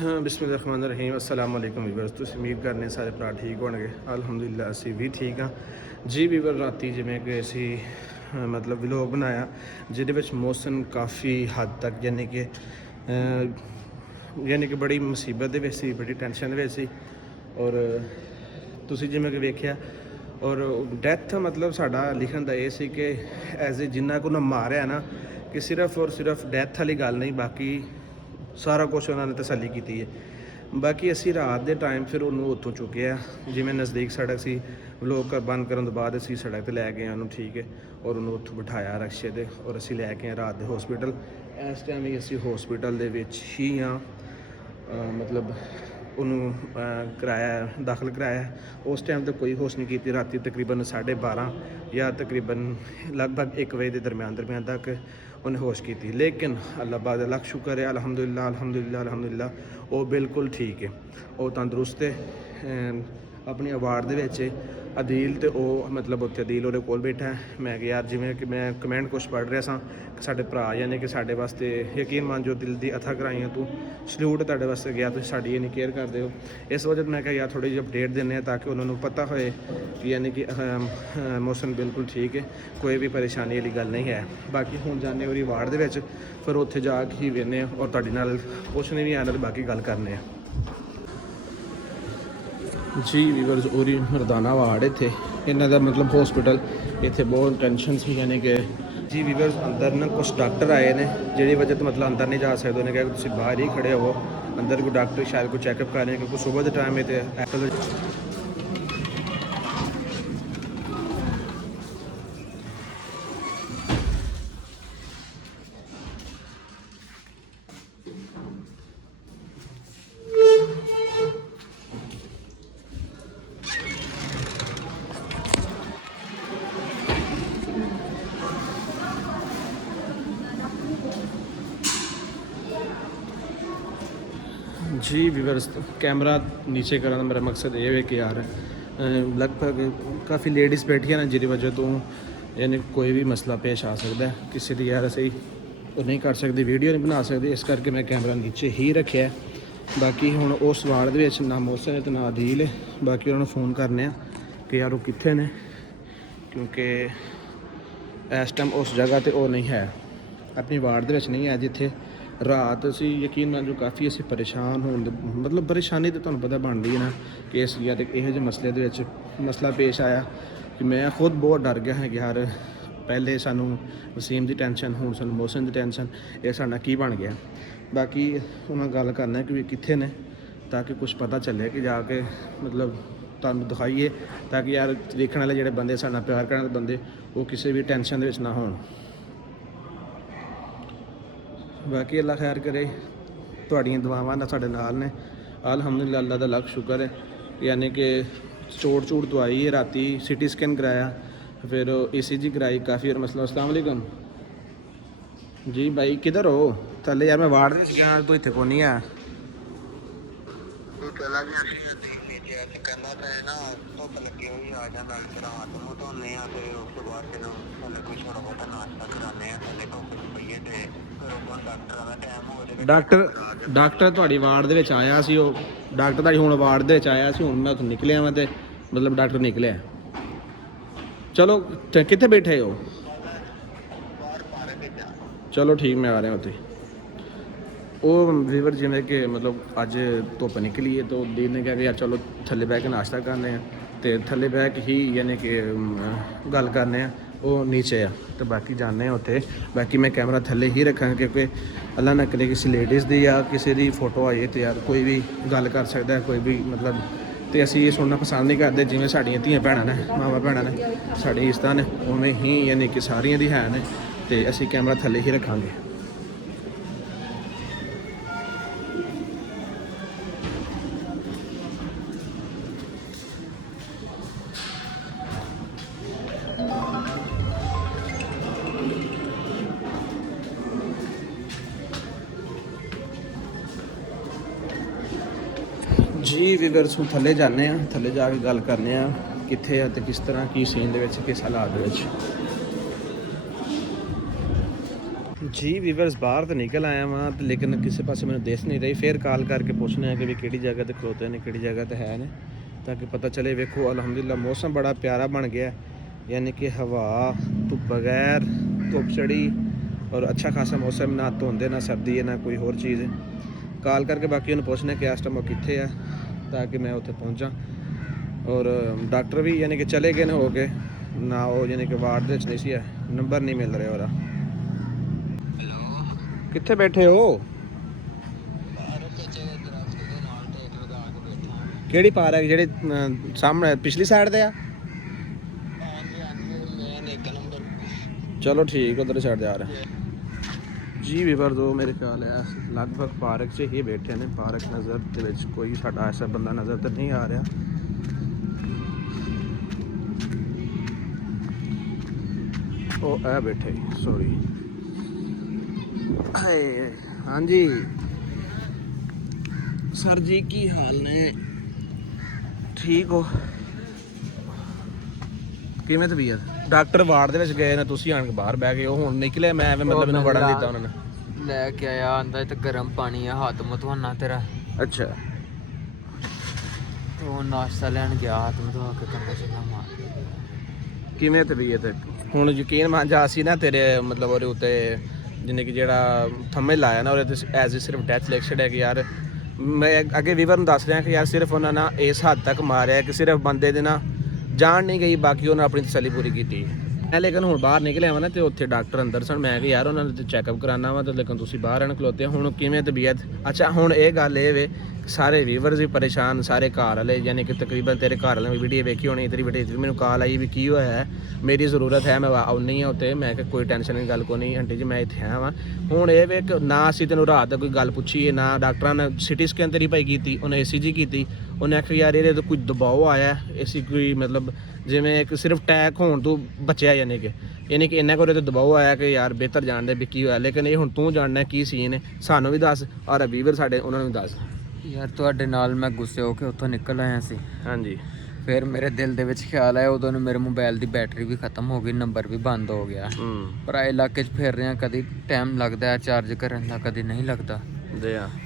बिस्मिल्लाहिर्रहमानिर्रहीम अस्सलाम वालेकुम वीवर्स। तुसीं उम्मीद करने सारे भरा ठीक होणगे। अल्हम्दुलिल्लाह असीं भी ठीक हाँ जी। वीवर राती जिवें कि असीं मतलब व्लॉग बनाया जिहदे विच मौसम काफ़ी हद तक यानी कि बड़ी मुसीबत दे विच सी, बड़ी टेंशन दे विच सी। और तुसीं जिवें कि वेखिया और डैथ मतलब साडा लिखण दा ये सी कि एज ए जिन्ना को उन्हें मारिया ना कि सिर्फ और सिर्फ डैथ वाली गल नहीं, बाकी सारा कुछ उन्होंने तसल्ली की है। बाकी असी रात के टाइम फिर उन्होंने उत्थों चुकिया जिमें नज़दीक सड़क सी, लोग बंद करने तो बाद असी सड़क पर लै गए उन्होंने, ठीक है। और उन्होंने उत्थों बिठाया रक्शे से और असी लै गए रात के हॉस्पिटल। इस टाइम भी असी हॉस्पिटल दे विच ही हाँ, मतलब उन्होंने कराया, दाखिल कराया। उस टाइम तो कोई होश नहीं की। रात तकरीबन 12:30 या तकरीबन लगभग 1 बजे के दरम्यान तक उन्हें होश की थी। लेकिन अल्लाह पाक दा लख शुक्र है, अल्हम्दुलिल्लाह अल्हम्दुलिल्लाह अल्हम्दुलिल्लाह वो बिल्कुल ठीक है, वो तंदरुस्त है, अपनी अवार्ड दे विच अदील। तो वो मतलब उत्थे अदील वो कोल बैठा है। मैं यार जिमें कि मैं कमेंट कुछ पढ़ रहा सा कि साडे भरा यानी कि साडे वास्ते यकीन मान जो दिल की अथा कराइयां, तू सल्यूट तुहाडे वास्ते गया, तुसीं साडी इन्नी केयर करदे हो। इस वजह तो मैं कहा यार थोड़ी जी अपडेट देने ताकि उन्होंने पता होए कि यानी कि मौसम बिल्कुल ठीक है, कोई भी परेशानी वाली गल नहीं है। बाकी हुण जाने ओरी वार्ड दे विच, फिर उत्थे जा के ही वेने और तुहाडे नाल पुछने भी आने बाकी गल करने जी। वीवर्स उरी मरदाना वार्ड इत्थे इन्हां दा मतलब हॉस्पिटल इत्थे बहुत टेंशन सी, यानी कि जी वीवर्स अंदर ना कुछ डॉक्टर आए ने जिहड़ी वजह तो मतलब अंदर नहीं जा सकते। उन्हें कहा कि तुसीं बाहर ही खड़े हो, अंदर कोई डॉक्टर शायद कोई चैकअप कर रहे हैं क्योंकि सुबह के टाइम है तो जी। वीवर्स कैमरा नीचे करने का मेरा मकसद ये है कि यार लगभग काफ़ी लेडीज़ बैठी ना जिसकी वजह तो यानी कोई भी मसला पेश आ सकता है। किसी की यार असी वो नहीं कर सकते, वीडियो नहीं बना सकते, इस करके मैं कैमरा नीचे ही रखे है। बाकी हुण उस वार्ड दे विच ना मौसम है तो ना अदील है। बाकी उन्होंने फ़ोन करने कि यार वो कित्थे ने, क्योंकि इस टाइम उस जगह तो वो नहीं है, अपनी वार्ड दे विच नहीं है जिथे रात असी यकीन मान जो काफ़ी असी परेशान हो, मतलब परेशानी तो तुहानूं पता बनती है ना कि इस या इहो ਜਿਹੇ मसले दे विच मसला पेश आया कि मैं खुद बहुत डर गया है कि यार पहले सानू वसीम की टेंशन, हुण सानू मौसम की टेंशन, ये साडा की बन गया। बाकी उन्हें गल करना कि कित्थे ने ताकि कुछ पता चले कि जाके मतलब तुहानूं दिखाइए ताकि यार देखने वाले जिहड़े बंदे साडे नाल प्यार करने वाले बंदे वो किसी भी टेंशन दे विच ना होण। बाकी अल्लाह खैर करे, तुहाड़ियां दुआवां ना साडे नाल ने। अल्हम्दुलिल्लाह अल्लाह दा लख शुक्र है, यानी कि चोट चूट तो आई है। राती सिटी स्कैन कराया, फिर ECG कराई काफ़ी और मसला। अस्सलाम वालेकुम जी भाई, किधर हो? थले यार मैं वार्ड में गया तो इत्थे को नहीं है। ਡਾਕਟਰ ਤੁਹਾਡੀ ਵਾਰਡ ਦੇ ਵਿੱਚ ਆਇਆ ਸੀ, ਉਹ ਡਾਕਟਰ ਤੁਹਾਡੀ ਹੁਣ ਵਾਰਡ ਦੇ ਵਿੱਚ ਆਇਆ ਸੀ। ਹੁਣ ਮੈਂ ਉੱਥੋਂ ਨਿਕਲਿਆ ਵਾਂ ਤੇ ਮਤਲਬ ਡਾਕਟਰ ਨਿਕਲਿਆ। ਚਲੋ ਕਿੱਥੇ ਬੈਠੇ ਹੋ? ਚਲੋ ਠੀਕ, ਮੈਂ ਆ ਰਿਹਾ ਉੱਥੇ। ਉਹ ਵੀਵਰ ਜਿਵੇਂ ਕਿ ਮਤਲਬ ਅੱਜ ਧੁੱਪ ਨਿਕਲੀ ਹੈ तो ਦੀਨ ਨੇ ਕਿਹਾ ਕਿ ਯਾਰ ਚਲੋ ਥੱਲੇ ਬਹਿ ਕੇ ਨਾਸ਼ਤਾ ਕਰਨੇ ਆ ਤੇ ਥੱਲੇ ਬਹਿ ਕੇ ਹੀ ਯਾਨੀ ਕਿ ਗੱਲ ਕਰਨੇ ਆ। ਉਹ ਨੀਚੇ ਆ ਤੇ ਬਾਕੀ ਜਾਂਦੇ ਆ ਉੱਥੇ। ਬਾਕੀ मैं कैमरा थले ही रखा क्योंकि अल्लाह ना करे किसी लेडीज़ की या किसी की फोटो आए तो यार कोई भी गल कर सकता है, कोई भी मतलब। तो असी ये सुनना पसंद नहीं करते, जिमें साड़ियाँ धियां भैणां ने, मावां भैणां ने साड़ी इज्जतां ने, उवें ही यानी कि सारियां दी है ने। तो असी कैमरा थले ही रखांगे। जी वीवर्स हूँ थले जाने, थले जाके गल करने कित्थे है तो किस तरह की सीन दे विच, किस हालात दे विच। ਜੀ ਵੀਵਰਸ ਬਾਹਰ ਤਾਂ ਨਿਕਲ ਆਇਆ ਵਾਂ ਤੇ ਲੇਕਿਨ ਕਿਸੇ ਪਾਸੇ ਮੈਨੂੰ ਦਿਸ ਨਹੀਂ ਰਹੀ। ਫਿਰ ਕਾਲ ਕਰਕੇ ਪੁੱਛਣਾ ਕਿ ਵੀ ਕਿਹੜੀ ਜਗ੍ਹਾ ਤੇ ਖਲੋਤੇ ਨੇ, ਕਿਹੜੀ ਜਗ੍ਹਾ ਤੇ ਹੈ ਨੇ, ਤਾਂ ਕਿ ਪਤਾ ਚਲੇ। ਵੇਖੋ ਅਲਹਮਦੁਲਿਲਾ ਮੌਸਮ ਬੜਾ ਪਿਆਰਾ ਬਣ ਗਿਆ, यानी कि हवा तो बगैर धुप चढ़ी और अच्छा खासा मौसम, ना धुंध ना सर्दी है ना कोई होर चीज़ है। कॉल करके बाकी उन्हें पूछना कि इस टाइम वो कितने है ताकि मैं उत्थे पहुँचा। और डॉक्टर भी यानी कि चले गए हो गए ना, वो यानी कि वार्ड नहीं सी है, नंबर नहीं मिल रहा और कित्थे बैठे हो? ਕਿਹੜੀ ਪਾਰਕ ਜਿਹੜੇ ਸਾਹਮਣੇ ਪਿਛਲੀ ਸਾਈਡ ਤੇ ਆ? ਚਲੋ ਠੀਕ, ਉਧਰ ਸਾਈਡ ਜਾ ਰਿਹਾ ਜੀ। ਵੀਵਰ ਦੋ ਮੇਰੇ ਖਿਆਲ ਹੈ ਲਗਭਗ ਪਾਰਕ 'ਚ ਹੀ ਬੈਠੇ ਨੇ। ਪਾਰਕ ਨਜ਼ਰ ਦੇ ਵਿੱਚ ਕੋਈ ਸਾਡਾ ਐਸਾ ਬੰਦਾ ਨਜ਼ਰ ਤਾਂ ਨਹੀਂ ਆ ਰਿਹਾ। ਉਹ ਆ ਬੈਠੇ, ਸੌਰੀ। हाँ जी सर जी की हाल ने? ठीक हो? ਕਿਵੇਂ ਤਬੀਅਤ? ਡਾਕਟਰ ਵਾਰਡ ਦੇ ਵਿੱਚ ਗਏ ਨੇ, ਤੁਸੀਂ ਆਣ ਕੇ ਬਾਹਰ ਬਹਿ ਗਏ ਹੋ। ਹੁਣ ਨਿਕਲੇ ਮੈਂ ਐਵੇਂ ਮਤਲਬ ਮੈਨੂੰ ਵੜਨ ਦਿੱਤਾ ਉਹਨਾਂ ਨੇ। ਲੈ ਕੇ ਆਇਆ ਅੰਦਰ ਤੇ ਗਰਮ ਪਾਣੀ ਆ, ਹੱਥ ਮਧਵਾਨਾ ਤੇਰਾ। ਅੱਛਾ, ਤੇ ਉਹ ਨਾਸ਼ਤਾ ਲੈਣ ਗਿਆ, ਹੱਥ ਮਧਵਾ ਕੇ ਕੰਗਾ ਚੰਗਾ ਮਾਰ। ਕਿਵੇਂ ਤਬੀਅਤ? ਹੁਣ ਯਕੀਨ ਮੰਨ ਜਾ ਸੀ ਨਾ ਤੇਰੇ ਮਤਲਬ ਉਹਦੇ ਉੱਤੇ ਜਿੰਨੇ ਕਿ ਜਿਹੜਾ ਥੰਮੇ ਲਾਇਆ ਨਾ ਉਹਦੇ ਤੇ ਐਜ਼ ਸਿਰਫ ਡੈਥ ਲਿਖਿਆ ਹੈ ਕਿ ਯਾਰ ਮੈਂ ਅੱਗੇ ਵੀਵਰ ਨੂੰ ਦੱਸ ਰਿਹਾ ਕਿ ਯਾਰ ਸਿਰਫ ਉਹਨਾਂ ਨੇ ਇਸ ਹੱਦ ਤੱਕ ਮਾਰਿਆ ਕਿ ਸਿਰਫ ਬੰਦੇ ਦੇ ਨਾ ਜਾਣ ਨਹੀਂ ਗਈ, ਬਾਕੀ ਉਹਨਾਂ ਆਪਣੀ ਤਸੱਲੀ ਪੂਰੀ ਕੀਤੀ ਹੈ। ਲੇਕਿਨ ਹੁਣ ਬਾਹਰ ਨਿਕਲਿਆ ਵਾ ਨਾ ਤੇ ਉੱਥੇ ਡਾਕਟਰ ਅੰਦਰ ਸਨ। ਮੈਂ ਕਿ ਯਾਰ ਉਹਨਾਂ ਨੇ ਚੈੱਕਅਪ ਕਰਾਉਣਾ ਵਾ ਤੇ ਲੇਕਿਨ ਤੁਸੀਂ ਬਾਹਰ ਆਣ ਖਲੋਤੇ। ਹੁਣ ਕਿਵੇਂ ਤਬੀਅਤ? ਅੱਛਾ ਹੁਣ ਇਹ ਗੱਲ ਇਹ ਵੇ ਸਾਰੇ ਵੀਵਰਸ ਵੀ ਪਰੇਸ਼ਾਨ, ਸਾਰੇ ਘਰ ਵਾਲੇ ਯਾਨੀ ਕਿ ਤਕਰੀਬਨ ਤੇਰੇ ਘਰ ਵਾਲਿਆਂ ਨੇ ਵੀਡੀਓ ਵੇਖੀ ਹੋਣੀ, ਤੇਰੀ ਵੀਡੀਓ ਵੀ ਮੈਨੂੰ ਕਾਲ ਆਈ ਵੀ ਕੀ ਹੋਇਆ ਹੈ, ਮੇਰੀ ਜ਼ਰੂਰਤ ਹੈ, ਮੈਂ ਆਉਣੀ ਹਾਂ ਉੱਥੇ। ਮੈਂ ਕਿਹਾ ਕੋਈ ਟੈਨਸ਼ਨ ਨਹੀਂ, ਗੱਲ ਕੋਈ ਨਹੀਂ ਆਂਟੀ ਜੀ, ਮੈਂ ਇੱਥੇ ਆਇਆ ਵਾਂ। ਹੁਣ ਇਹ ਵੇ ਨਾ ਅਸੀਂ ਤੈਨੂੰ ਰਾਤ ਦਾ ਕੋਈ ਗੱਲ ਪੁੱਛੀਏ, ਨਾ ਡਾਕਟਰਾਂ ਨੇ ਸਿਟੀ ਸਕੈਨ ਤੇਰੀ ਭਾਈ ਕੀਤੀ, ਉਹਨੇ ECG ਕੀਤੀ, ਉਹਨੇ ਆਖਿਆ ਯਾਰ ਇਹਦੇ ਤੋਂ ਕੋਈ ਦਬਾਅ ਆਇਆ, ਅਸੀਂ ਕੋਈ ਮਤਲਬ ਜਿਵੇਂ ਇੱਕ ਸਿਰਫ ਟੈਕ ਹੋਣ ਤੋਂ ਬਚਿਆ, ਯਾਨੀ ਕਿ ਇੰਨਾ ਕੋਰੇ ਤੇ ਦਬਾਅ ਆਇਆ ਕਿ ਯਾਰ ਬਿਹਤਰ ਜਾਣਦੇ ਵੀ ਕੀ ਹੋਇਆ। ਲੇਕਿਨ ਇਹ ਹੁਣ ਤੂੰ ਜਾਣਨਾ ਕੀ ਸੀਨ ਹੈ, ਸਾਨੂੰ ਵੀ ਦੱਸ ਔਰ ਵੀਵਰ ਸਾਡੇ ਉਹਨਾਂ ਨੂੰ ਵੀ ਦੱਸ। ਯਾਰ ਤੁਹਾਡੇ ਨਾਲ ਮੈਂ ਗੁੱਸੇ ਹੋ ਕੇ ਉੱਥੋਂ ਨਿਕਲ ਆਇਆ ਸੀ। ਹਾਂਜੀ। ਫਿਰ ਮੇਰੇ ਦਿਲ ਦੇ ਵਿੱਚ ਖਿਆਲ ਆਇਆ, ਉਦੋਂ ਨੂੰ ਮੇਰੇ ਮੋਬਾਈਲ ਦੀ ਬੈਟਰੀ ਵੀ ਖਤਮ ਹੋ ਗਈ, ਨੰਬਰ ਵੀ ਬੰਦ ਹੋ ਗਿਆ। ਪਰ ਆ ਇਲਾਕੇ 'ਚ ਫਿਰ ਰਿਹਾ, ਕਦੀ ਟਾਈਮ ਲੱਗਦਾ ਚਾਰਜ ਕਰਨ ਦਾ, ਕਦੀ ਨਹੀਂ ਲੱਗਦਾ।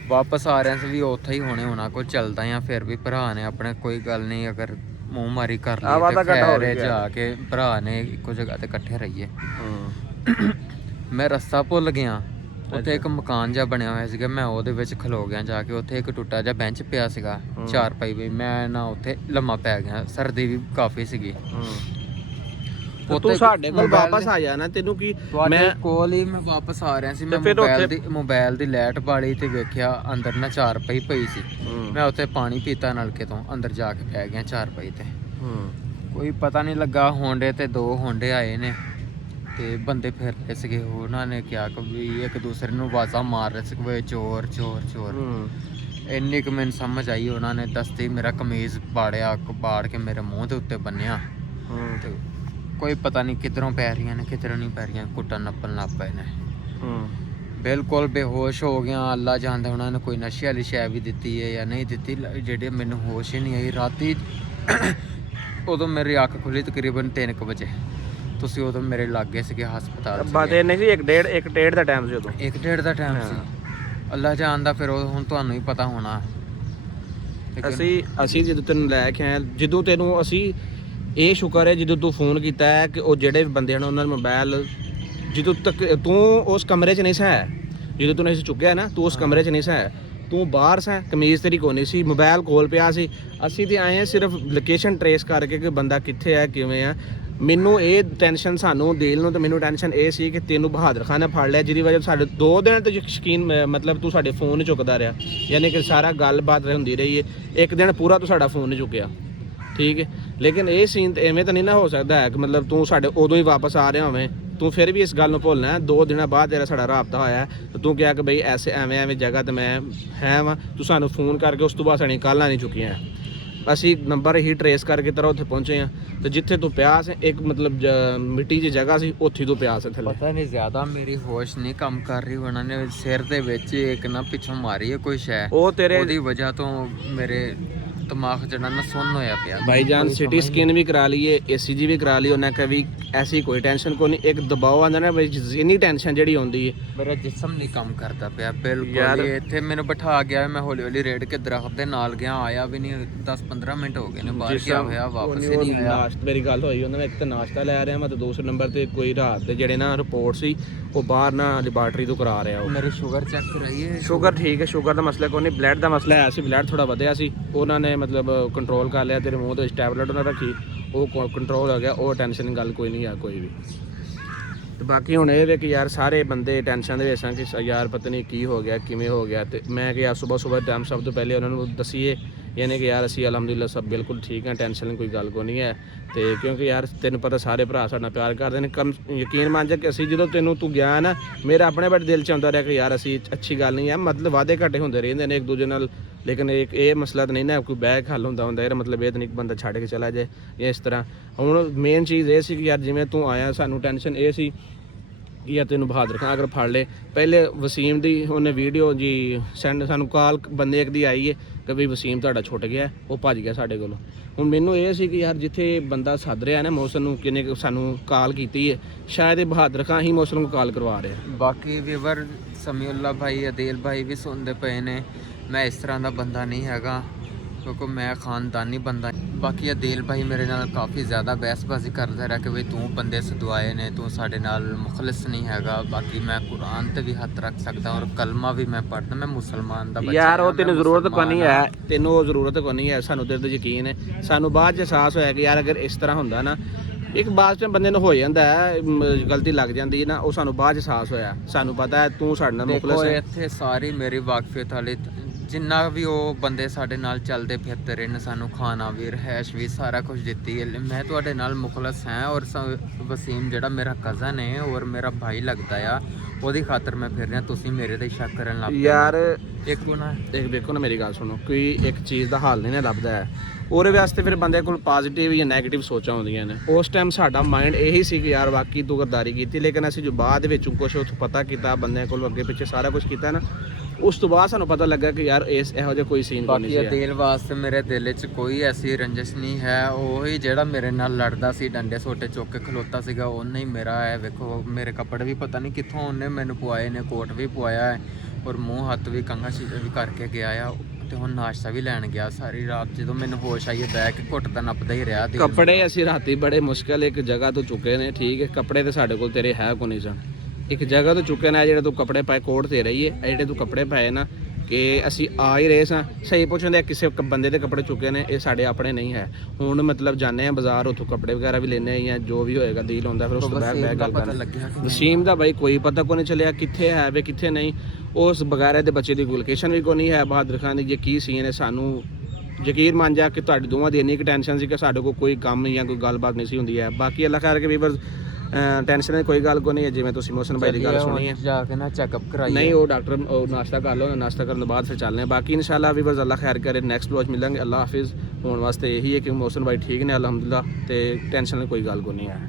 ਵਾਪਸ ਆ ਰਿਹਾ ਸੀ ਵੀ ਉੱਥੇ ਹੀ ਹੋਣੇ, ਉਹਨਾਂ ਕੋਲ ਚੱਲਦਾ ਆ। ਫਿਰ ਵੀ ਭਰਾ ਨੇ ਆਪਣੇ ਕੋਈ ਗੱਲ ਨਹੀਂ, ਅਗਰ ਮੂੰਹ ਮਾਰੀ ਕਰ ਲਈ ਤੇ ਖੈਰ ਜਾ ਕੇ ਭਰਾ ਨੇ ਇੱਕੋ ਜਗ੍ਹਾ ਤੇ ਇਕੱਠੇ ਰਹੀਏ। ਮੈਂ ਰਸਤਾ ਭੁੱਲ ਗਿਆ, ਉੱਥੇ ਇੱਕ ਮਕਾਨ ਜਿਹਾ ਬਣਿਆ ਹੋਇਆ ਸੀਗਾ, ਮੈਂ ਉਹਦੇ ਵਿੱਚ ਖਲੋ ਗਿਆ ਜਾ ਕੇ। ਉੱਥੇ ਇੱਕ ਟੁੱਟਾ ਜਿਹਾ ਬੈਂਚ ਪਿਆ ਸੀਗਾ, 4 ਪਾਈ ਵੀ, ਮੈਂ ਨਾ ਉੱਥੇ ਲੰਮਾ ਪੈ ਗਿਆ। ਸਰਦੀ ਵੀ ਕਾਫੀ ਸੀਗੀ। ਤੂੰ ਸਾਡੇ ਕੋਲ ਵਾਪਸ ਆ ਜਾ ਨਾ, ਤੈਨੂੰ ਕੀ ਮੈਂ ਕੋਲ ਹੀ ਮੈਂ ਵਾਪਸ ਆ ਰਿਹਾ ਸੀ। ਮੈਂ ਮੋਬਾਈਲ ਦੀ ਲਾਈਟ ਬਾਲੀ ਤੇ ਵੇਖਿਆ ਅੰਦਰ ਨਾ 4 ਪਈ ਪਈ ਸੀ। ਮੈਂ ਉੱਥੇ ਪਾਣੀ ਪੀਤਾ ਨਲਕੇ ਤੋਂ, ਅੰਦਰ ਜਾ ਕੇ ਪੈ ਗਿਆ 4 ਪਈ ਤੇ। ਕੋਈ ਪਤਾ ਨਹੀਂ ਲੱਗਾ, ਹੋਂਡੇ ਤੇ 2 ਹੋਂਡੇ ਆਏ ਨੇ ਤੇ ਬੰਦੇ ਫਿਰ ਰਹੇ ਸੀਗੇ। ਉਹਨਾਂ ਨੇ ਕਿਹਾ ਕਿ ਵੀ ਇੱਕ ਦੂਸਰੇ ਨੂੰ ਆਵਾਜ਼ਾਂ ਮਾਰ ਰਹੇ ਸੀ ਕਿ ਚੋਰ ਚੋਰ ਚੋਰ। ਇੰਨੀ ਕੁ ਮੈਨੂੰ ਸਮਝ ਆਈ, ਉਹਨਾਂ ਨੇ ਦਸਤੀ ਮੇਰਾ ਕਮੀਜ਼ ਪਾੜਿਆ, ਪਾੜ ਕੇ ਮੇਰੇ ਮੂੰਹ ਦੇ ਉੱਤੇ ਬੰਨਿਆ। ਤੇ ਕੋਈ ਪਤਾ ਨਹੀਂ ਕਿੱਧਰੋਂ ਪੈ ਰਹੀਆਂ ਨੇ ਕਿੱਧਰੋਂ ਨਹੀਂ ਪੈ ਰਹੀਆਂ, ਕੁੱਟਣ ਨੱਪਣ ਲੱਗ ਪਏ ਨੇ। ਬਿਲਕੁਲ ਬੇਹੋਸ਼ ਹੋ ਗਿਆ। ਅੱਲਾ ਜਾਣਦਾ ਉਹਨਾਂ ਨੇ ਕੋਈ ਨਸ਼ੇ ਵਾਲੀ ਸ਼ੈ ਵੀ ਦਿੱਤੀ ਹੈ ਜਾਂ ਨਹੀਂ ਦਿੱਤੀ, ਜਿਹੜੇ ਮੈਨੂੰ ਹੋਸ਼ ਹੀ ਨਹੀਂ ਆਈ। ਰਾਤੀ ਉਦੋਂ ਮੇਰੀ ਅੱਖ ਖੁੱਲੀ ਤਕਰੀਬਨ 3 ਵਜੇ। ਤੁਸੀਂ ਉਦੋਂ ਮੇਰੇ ਲਾਗੇ ਸੀਗੇ ਹਸਪਤਾਲ। ਬਾਤੇ ਨਹੀਂ ਸੀ, 1:30 ਦਾ ਟਾਈਮ ਸੀ ਉਦੋਂ। 1:30 ਦਾ ਟਾਈਮ ਸੀ। ਅੱਲਾ ਜਾਣਦਾ ਫਿਰ ਉਹ ਹੁਣ ਤੁਹਾਨੂੰ ਹੀ ਪਤਾ ਹੋਣਾ। ਅਸੀਂ ਜਦੋਂ ਤੈਨੂੰ ਲੈ ਕੇ ਆਏ, ਜਦੋਂ ਤੈਨੂੰ ਅਸੀਂ ਇਹ ਸ਼ੁਕਰ ਹੈ ਜਦੋਂ ਤੂੰ ਫੋਨ ਕੀਤਾ ਹੈ ਕਿ ਉਹ ਜਿਹੜੇ ਬੰਦੇ ਨੇ ਉਹਨਾਂ ਦਾ ਮੋਬਾਈਲ, ਜਦੋਂ ਤੱਕ ਤੂੰ ਉਸ ਕਮਰੇ 'ਚ ਨਹੀਂ ਸਾ, ਜਦੋਂ ਤੂੰ ਅਸੀਂ ਚੁੱਕਿਆ ਨਾ, ਤੂੰ ਉਸ ਕਮਰੇ 'ਚ ਨਹੀਂ ਸਾ, ਤੂੰ ਬਾਹਰ ਸਾ, ਕਮੀਜ਼ ਤੇਰੀ ਕੋਈ ਨਹੀਂ ਸੀ, ਮੋਬਾਈਲ ਕੋਲ ਪਿਆ ਸੀ। ਅਸੀਂ ਤੇ ਆਏ ਹਾਂ ਸਿਰਫ ਲੋਕੇਸ਼ਨ ਟਰੇਸ ਕਰਕੇ ਕਿ ਬੰਦਾ ਕਿੱਥੇ ਹੈ, ਕਿਵੇਂ ਆ। ਮੈਨੂੰ ਇਹ ਟੈਨਸ਼ਨ, ਸਾਨੂੰ ਦਿਲ ਨੂੰ, ਤੇ ਮੈਨੂੰ ਟੈਨਸ਼ਨ ਇਹ ਸੀ ਕਿ ਤੈਨੂੰ ਬਹਾਦਰ ਖਾਨ ਨੇ ਫੜ ਲਿਆ, ਜਿਹਦੀ ਵਜ੍ਹਾ ਸਾਡੇ 2 ਦਿਨ ਤੋਂ ਯਕੀਨ ਮਤਲਬ ਤੂੰ ਸਾਡੇ ਫੋਨ ਨਹੀਂ ਚੁੱਕਦਾ ਰਿਹਾ, ਯਾਨੀ ਕਿ ਸਾਰਾ ਗੱਲਬਾਤ ਹੁੰਦੀ ਰਹੀ ਹੈ। ਇੱਕ ਦਿਨ ਪੂਰਾ ਤੂੰ ਸਾਡਾ ਫੋਨ ਨਹੀਂ ਚੁੱਕਿਆ, ਠੀਕ ਹੈ। ਲੇਕਿਨ ਇਹ ਸੀਨ ਤੇ ਐਵੇਂ ਤਾਂ ਨਹੀਂ ਨਾ ਹੋ ਸਕਦਾ ਹੈ ਕਿ ਮਤਲਬ ਤੂੰ ਸਾਡੇ ਉਦੋਂ ਹੀ ਵਾਪਸ ਆ ਰਿਹਾ ਹੋਵੇਂ। ਤੂੰ ਫਿਰ ਵੀ ਇਸ ਗੱਲ ਨੂੰ ਭੁੱਲਣਾ, 2 ਦਿਨਾਂ ਬਾਅਦ ਤੇਰਾ ਸਾਡਾ ਰਾਬਤਾ ਹੋਇਆ ਤੇ ਤੂੰ ਕਿਹਾ ਕਿ ਬਈ ਐਵੇਂ ਜਗ੍ਹਾ ਤੇ ਮੈਂ ਹੈ ਵਾਂ। ਤੂੰ ਸਾਨੂੰ ਫੋਨ ਕਰਕੇ ਉਸ ਤੋਂ ਬਾਅਦ ਸਾਡੀਆਂ ਕਾਲਾਂ ਨਹੀਂ ਚੁੱਕੀਆਂ। ਅਸੀਂ ਨੰਬਰ ਹੀ ਟਰੇਸ ਕਰਕੇ ਤੇਰਾ ਉੱਥੇ ਪਹੁੰਚੇ ਹਾਂ ਤੇ ਜਿੱਥੇ ਤੂੰ ਪਿਆ ਸੀ ਇੱਕ ਮਤਲਬ ਮਿੱਟੀ ਦੀ ਜਗ੍ਹਾ ਸੀ, ਉੱਥੇ ਤੂੰ ਪਿਆ ਸੀ ਥੱਲੇ। ਪਤਾ ਨਹੀਂ ਜ਼ਿਆਦਾ ਮੇਰੀ ਹੋਸ਼ ਨਹੀਂ ਕੰਮ ਕਰ ਰਹੀ, ਉਹਨਾਂ ਨੇ ਸਿਰ ਦੇ ਵਿੱਚ ਇੱਕ ਨਾ ਪਿੱਛੋਂ ਮਾਰੀ ਹੈ ਕੋਈ ਸ਼ੈ, ਉਹ ਤੇਰੇ ਉਹਦੀ ਵਜ੍ਹਾ ਤੋਂ ਮੇਰੇ ਦਿਮਾਗ ਜਿਹੜਾ ਨਾ ਸੁੰਨ ਹੋਇਆ ਪਿਆ ਭਾईजान सिटी स्कैन भी करा लिए ECG भी करा ली उन्हें कभी ऐसी कोई टेंशन को नहीं एक दबाव आंदा ना भाई इन्नी टेंशन ਜਿਹੜੀ ਹੁੰਦੀ ਹੈ ਮੇਰਾ ਜਿਸਮ ਨਹੀਂ ਕੰਮ ਕਰਦਾ ਪਿਆ ਬਿਲਕੁਲ ਹੀ। ਇੱਥੇ ਮੈਨੂੰ ਬਿਠਾ ਗਿਆ, ਮੈਂ ਹੌਲੀ ਹੌਲੀ ਰੇੜ ਕੇ ਦਰਖਤ ਦੇ ਨਾਲ ਗਿਆ, ਆਇਆ ਵੀ ਨਹੀਂ 10-15 ਮਿੰਟ ਹੋ ਗਏ ਨੇ ਬਾਹਰ ਗਿਆ ਹੋਇਆ, ਵਾਪਸ ਹੀ ਨਹੀਂ ਆਇਆ। ਨਾਸ਼ਤਾ ਮੇਰੀ ਗੱਲ ਹੋਈ ਉਹਨਾਂ ਨੇ ਇੱਕ ਤਾਂ ਨਾਸ਼ਤਾ ਲੈ ਰਿਹਾ ਮੈਂ ਤੇ ਦੂਸਰੇ ਨੰਬਰ ਤੇ ਕੋਈ ਰਾਤ ਦੇ ਜਿਹੜੇ ਨਾ ਰਿਪੋਰਟ ਸੀ ਉਹ ਬਾਹਰ ਨਾ ਲੈਬਾਰਟਰੀ ਤੋਂ ਕਰਾ ਰਿਹਾ ਉਹ ਮੇਰੀ ਸ਼ੂਗਰ ਚੈੱਕ ਕਰਾਈਏ। ਸ਼ੂਗਰ ਠੀਕ ਹੈ, ਸ਼ੂਗਰ ਦਾ ਮਸਲਾ ਕੋਈ ਨਹੀਂ, ਬਲੱਡ ਦਾ ਮਸਲਾ ਹੈ ਸੀ, ਬਲੱਡ ਥੋੜਾ ਵਧਿਆ ਸੀ, ਉਹਨਾਂ ਨੇ ਮਤਲਬ ਕੰਟਰੋਲ ਕਰ ਲਿਆ, ਤੇਰੇ ਮੂੰਹ ਤੋਂ ਟੈਬਲੇਟ ਉਹਨਾਂ ਰੱਖੀ ਉਹ ਕੰਟਰੋਲ ਹੋ ਗਿਆ, ਉਹ ਟੈਨਸ਼ਨ ਦੀ ਗੱਲ ਕੋਈ ਨਹੀਂ ਆ ਕੋਈ ਵੀ। ਤੇ ਬਾਕੀ ਹੁਣ ਇਹ ਵੇ ਕਿ ਯਾਰ ਸਾਰੇ ਬੰਦੇ ਟੈਨਸ਼ਨ ਦੇ ਵਿੱਚ ਆ ਕਿ ਯਾਰ ਪਤਾ ਨਹੀਂ ਕੀ ਹੋ ਗਿਆ ਕਿਵੇਂ ਹੋ ਗਿਆ। ਤੇ ਮੈਂ ਕਿ ਯਾਰ ਸਵੇਰ ਟਾਈਮ ਸਭ ਤੋਂ ਪਹਿਲੇ ਉਹਨਾਂ ਨੂੰ ਦਸੀਏ ਯਾਨੀ ਕਿ ਯਾਰ ਅਸੀਂ ਅਲਹਮਦੁਲਿਲਾ ਸਭ ਬਿਲਕੁਲ ਠੀਕ ਹਾਂ, ਟੈਨਸ਼ਨ ਦੀ ਕੋਈ ਗੱਲ ਕੋਈ ਨਹੀਂ ਹੈ। ਤੇ ਕਿਉਂਕਿ ਯਾਰ ਤੈਨੂੰ ਪਤਾ ਸਾਰੇ ਭਰਾ ਸਾਡਾ ਪਿਆਰ ਕਰਦੇ ਨੇ, ਯਕੀਨ ਮੰਨ ਜਾ ਕਿ ਅਸੀਂ ਜਦੋਂ ਤੂੰ ਗਿਆ ਨਾ ਮੇਰਾ ਆਪਣੇ ਬੜੇ ਦਿਲ 'ਚ ਆਉਂਦਾ ਰਿਹਾ ਕਿ ਯਾਰ ਅਸੀਂ ਅੱਛੀ ਗੱਲ ਨਹੀਂ ਹੈ, ਮਤਲਬ ਵਾਅਦੇ ਘਾਟੇ ਹੁੰਦੇ ਰਹਿੰਦੇ ਨੇ ਇੱਕ ਦੂਜੇ ਨਾਲ, ਲੇਕਿਨ ਇਹ ਮਸਲਾ ਤਾਂ ਨਹੀਂ ਨਾ ਕੋਈ ਬਹਿ ਕੇ ਹੱਲ ਹੁੰਦਾ ਇਹਦਾ ਮਤਲਬ ਇਹ ਤਾਂ ਨਹੀਂ ਕਿ ਬੰਦਾ ਛੱਡ ਕੇ ਚਲਾ ਜਾਏ ਜਾਂ ਇਸ ਤਰ੍ਹਾਂ। ਹੁਣ ਮੇਨ ਚੀਜ਼ ਇਹ ਸੀ ਕਿ ਯਾਰ ਜਿਵੇਂ ਤੂੰ ਆਇਆ ਸਾਨੂੰ ਟੈਨਸ਼ਨ ਇਹ ਸੀ ਕਿ ਯਾਰ ਤੈਨੂੰ ਬਹਾਦਰ ਖਾਨ ਅਗਰ ਫੜ ਲੇ, ਪਹਿਲੇ ਵਸੀਮ ਦੀ ਉਹਨੇ ਵੀਡੀਓ ਜੀ ਸੈਂਡ ਸਾਨੂੰ ਕਾਲ ਬੰਦੇ ਇੱਕ ਦੀ ਆਈ ਹੈ ਕਿ ਵੀ ਵਸੀਮ ਤੁਹਾਡਾ ਛੁੱਟ ਗਿਆ, ਉਹ ਭੱਜ ਗਿਆ ਸਾਡੇ ਕੋਲੋਂ। ਹੁਣ ਮੈਨੂੰ ਇਹ ਸੀ ਕਿ ਯਾਰ ਜਿੱਥੇ ਬੰਦਾ ਸੱਦ ਰਿਹਾ ਨਾ ਮੌਸਮ ਨੂੰ ਕਿਨੇ ਸਾਨੂੰ ਕਾਲ ਕੀਤੀ ਹੈ, ਸ਼ਾਇਦ ਇਹ ਬਹਾਦਰ ਖਾਨ ਹੀ ਮੌਸਮ ਨੂੰ ਕਾਲ ਕਰਵਾ ਰਿਹਾ। ਬਾਕੀ ਵੀਵਰ ਸਮੀਉल्ला ਭਾਈ ਅਦੇਲ ਭਾਈ ਵੀ ਸੁਣਦੇ ਪਏ ਨੇ, ਮੈਂ ਇਸ ਤਰ੍ਹਾਂ ਦਾ ਬੰਦਾ ਨਹੀਂ ਹੈਗਾ ਕਿਉਂਕਿ ਮੈਂ ਖਾਨਦਾਨੀ ਬੰਦਾ। ਬਾਕੀ ਅਦੇਲ ਭਾਈ ਮੇਰੇ ਨਾਲ ਕਾਫੀ ਜ਼ਿਆਦਾ ਬਹਿਸਬਾਜ਼ੀ ਕਰਦਾ ਰਿਹਾ ਕਿ ਵੀ ਤੂੰ ਬੰਦੇ ਸਦਵਾਏ ਨੇ, ਤੂੰ ਸਾਡੇ ਨਾਲ ਮੁਖਲਿਸ ਨਹੀਂ ਹੈਗਾ। ਬਾਕੀ ਮੈਂ ਕੁਰਾਨ ਤੇ ਵੀ ਹੱਥ ਰੱਖ ਸਕਦਾ ਔਰ ਕਲਮਾ ਵੀ ਮੈਂ ਪੜ੍ਹਦਾ, ਮੈਂ ਮੁਸਲਮਾਨ ਦਾ ਬੱਚਾ ਯਾਰ ਉਹ ਤੈਨੂੰ ਜ਼ਰੂਰਤ ਕੋਈ ਨਹੀਂ ਹੈ, ਤੈਨੂੰ ਉਹ ਜ਼ਰੂਰਤ ਕੋਈ ਨਹੀਂ ਹੈ, ਸਾਨੂੰ ਤੇਰੇ ਤੇ ਯਕੀਨ ਹੈ। ਸਾਨੂੰ ਬਾਅਦ 'ਚ ਅਹਿਸਾਸ ਹੋਇਆ ਕਿ ਯਾਰ ਅਗਰ ਇਸ ਤਰ੍ਹਾਂ ਹੁੰਦਾ ਨਾ ਇੱਕ ਬਾਅਦ 'ਚ ਬੰਦੇ ਨੂੰ ਹੋ ਜਾਂਦਾ ਹੈ ਗਲਤੀ ਲੱਗ ਜਾਂਦੀ ਹੈ ਨਾ, ਉਹ ਸਾਨੂੰ ਬਾਅਦ 'ਚ ਅਹਿਸਾਸ ਹੋਇਆ। ਸਾਨੂੰ ਪਤਾ ਹੈ ਤੂੰ ਸਾਡੇ ਨਾਲ ਮੁਖਲਿਸ ਹੈ। ਇੱਥੇ ਸਾਰੀ ਮੇਰੀ ਵਾਕਫੀਅਤ ਵਾਲੀ ਜਿੰਨਾ ਵੀ ਉਹ ਬੰਦੇ ਸਾਡੇ ਨਾਲ ਚੱਲਦੇ ਫਿਰਦੇ ਰਹੇ ਨੇ, ਸਾਨੂੰ ਖਾਣਾ ਵੀ ਰਹਿائش ਵੀ ਸਾਰਾ ਕੁਝ ਦਿੱਤੀ ਹੈ। ਮੈਂ ਤੁਹਾਡੇ ਨਾਲ ਮੁਖਲਸ ਹਾਂ ਔਰ ਵਸੀਮ ਜਿਹੜਾ ਮੇਰਾ ਕਜ਼ਨ ਹੈ ਔਰ ਮੇਰਾ ਭਾਈ ਲੱਗਦਾ ਆ, ਉਹਦੀ ਖਾਤਰ ਮੈਂ ਫਿਰ ਰਿਹਾ, ਤੁਸੀਂ ਮੇਰੇ ਤੇ ਸ਼ੱਕ ਕਰਨ ਲੱਗ ਪਏ ਯਾਰ। ਇੱਕ ਦੇਖੋ ਨਾ ਮੇਰੀ ਗੱਲ ਸੁਣੋ, ਕੋਈ ਇੱਕ ਚੀਜ਼ ਦਾ ਹੱਲ ਨਹੀਂ ਨਾ ਲੱਭਦਾ ਹੈ, ਉਹਦੇ ਵਾਸਤੇ ਫਿਰ ਬੰਦੇ ਕੋਲ ਪੋਜ਼ਿਟਿਵ ਜਾਂ ਨੈਗੇਟਿਵ ਸੋਚਾਂ ਹੁੰਦੀਆਂ ਨੇ। ਉਸ ਟਾਈਮ ਸਾਡਾ ਮਾਈਂਡ ਇਹੀ ਸੀ ਕਿ ਯਾਰ ਬਾਕੀ ਤੂੰ ਗਰਦਾਰੀ ਕੀਤੀ, ਲੇਕਿਨ ਅਸੀਂ ਜੋ ਬਾਅਦ ਵਿੱਚ ਕੁਛ ਉੱਥੋਂ ਪਤਾ ਕੀਤਾ ਬੰਦਿਆਂ ਕੋਲ ਅੱਗੇ ਪਿੱਛੇ ਸਾਰਾ ਕੁਝ ਕੀਤਾ ਨਾ, ਉਸ ਤੋਂ ਬਾਅਦ ਸਾਨੂੰ ਪਤਾ ਲੱਗਾ ਕਿ ਯਾਰ ਇਹੋ ਜਿਹਾ ਕੋਈ ਸੀਨ ਕੋਈ ਨਹੀਂ ਸੀ। ਬਾਕੀ ਦਿਲ ਵਾਸਤੇ ਮੇਰੇ ਦਿਲ 'ਚ ਕੋਈ ਐਸੀ ਰੰਜਿਸ਼ ਨਹੀਂ ਹੈ, ਉਹੀ ਜਿਹੜਾ ਮੇਰੇ ਨਾਲ ਲੜਦਾ ਸੀ ਡੰਡੇ ਸੋਟੇ ਚੁੱਕ ਕੇ ਖਲੋਤਾ ਸੀਗਾ ਉਹਨੇ ਹੀ ਮੇਰਾ ਹੈ। ਵੇਖੋ ਮੇਰੇ ਕੱਪੜੇ ਵੀ ਪਤਾ ਨਹੀਂ ਕਿੱਥੋਂ ਉਹਨੇ ਮੈਨੂੰ ਪਵਾਏ ਨੇ, ਕੋਟ ਵੀ ਪਵਾਇਆ ਹੈ ਔਰ ਮੂੰਹ ਹੱਥ ਵੀ ਕੰਘਾ ਸ਼ੀਸ਼ਾ ਵੀ ਕਰਕੇ ਗਿਆ ਆ, ਤੇ ਹੁਣ ਨਾਸ਼ਤਾ ਵੀ ਲੈਣ ਗਿਆ। ਸਾਰੀ ਰਾਤ ਜਦੋਂ ਮੈਨੂੰ ਹੋਸ਼ ਆਈ ਬਹਿ ਕੇ ਘੁੱਟਦਾ ਨੱਪਦਾ ਹੀ ਰਿਹਾ। ਕੱਪੜੇ ਅਸੀਂ ਰਾਤੀ ਬੜੇ ਮੁਸ਼ਕਲ ਇੱਕ ਜਗ੍ਹਾ ਤੋਂ ਚੁੱਕੇ ਨੇ, ਠੀਕ ਹੈ, ਕੱਪੜੇ ਤੇ ਸਾਡੇ ਕੋਲ ਤੇਰੇ ਹੈ ਕੋ ਨਹੀਂ ਸਨ, ਇੱਕ ਜਗ੍ਹਾ ਤੋਂ ਚੁੱਕੇ ਨੇ। ਜਿਹੜੇ ਤੂੰ ਕੱਪੜੇ ਪਾਏ ਕੋਟ ਤੇ ਰਹੀ ਹੈ, ਜਿਹੜੇ ਤੂੰ ਕੱਪੜੇ ਪਾਏ ਨਾ ਕਿ ਅਸੀਂ ਆ ਹੀ ਰਹੇ ਸਾਂ ਸਹੀ ਪੁੱਛਦੇ ਕਿਸੇ ਬੰਦੇ ਦੇ ਕੱਪੜੇ ਚੁੱਕੇ ਨੇ, ਇਹ ਸਾਡੇ ਆਪਣੇ ਨਹੀਂ ਹੈ। ਹੁਣ ਮਤਲਬ ਜਾਂਦੇ ਆ ਬਾਜ਼ਾਰ, ਉੱਥੋਂ ਕੱਪੜੇ ਵਗੈਰਾ ਵੀ ਲੈਣੇ ਜਾਂ ਜੋ ਵੀ ਹੋਏਗਾ ਡੀਲ ਹੁੰਦਾ, ਫਿਰ ਉਸ ਤੋਂ ਬਾਅਦ ਗੱਲ ਕਰਨੀ। ਵਸੀਮ ਦਾ ਬਾਈ ਕੋਈ ਪਤਾ ਕੋ ਨਹੀਂ ਚੱਲਿਆ ਕਿੱਥੇ ਹੈ ਵੇ ਕਿੱਥੇ ਨਹੀਂ, ਉਸ ਬਗੈਰ ਦੇ ਬੱਚੇ ਦੀ ਲੋਕੇਸ਼ਨ ਵੀ ਕੋਈ ਨਹੀਂ ਹੈ। ਬਹਾਦਰ ਖਾਨ ਦੀ ਜੇ ਕੀ ਸੀਨ ਹੈ, ਸਾਨੂੰ ਯਕੀਨ ਮੰਨ ਜਾ ਕਿ ਤੁਹਾਡੀ ਦੋਵਾਂ ਦੀ ਇੰਨੀ ਕੁ ਟੈਨਸ਼ਨ ਸੀ ਕਿ ਸਾਡੇ ਕੋਲ ਕੋਈ ਕੰਮ ਜਾਂ ਕੋਈ ਗੱਲਬਾਤ ਨਹੀਂ ਸੀ ਹੁੰਦੀ ਹੈ। ਬਾਕੀ ਅੱਲਾਹ ਕਰਕੇ ਵੀਵਰ ਟੈਨਸ਼ਨ ਦੀ ਕੋਈ ਗੱਲ ਕੋਈ ਨਹੀਂ ਹੈ, ਜਿਵੇਂ ਤੁਸੀਂ ਮੋਹਸਨ ਭਾਈ ਦੀ ਗੱਲ ਸੁਣੀ ਹੈ। ਜਾ ਕੇ ਨਾ ਚੈੱਕਅਪ ਕਰਾਈਏ। ਨਹੀਂ ਉਹ ਡਾਕਟਰ ਉਹ ਨਾਸ਼ਤਾ ਕਰ ਲਓ, ਨਾਸ਼ਤਾ ਕਰਨ ਤੋਂ ਬਾਅਦ ਫਿਰ ਚੱਲਦੇ ਹਾਂ। ਬਾਕੀ ਇਨਸ਼ਾਅੱਲਾ ਵੀਵਰਸ ਅੱਲਾਹ ਖੈਰ ਕਰੇ, ਨੈਕਸਟ ਵਲੋਗ ਮਿਲਾਂਗੇ। ਅੱਲਾਹ ਹਾਫਿਜ਼। ਹੋਣ ਵਾਸਤੇ ਇਹੀ ਹੈ ਕਿ ਮੋਹਸਨ ਭਾਈ ਠੀਕ ਨੇ ਅਲਹਮਦੁਲਿਲਾ, ਤੇ ਟੈਨਸ਼ਨ ਦੀ ਕੋਈ ਗੱਲ ਕੋਈ ਨਹੀਂ ਹੈ।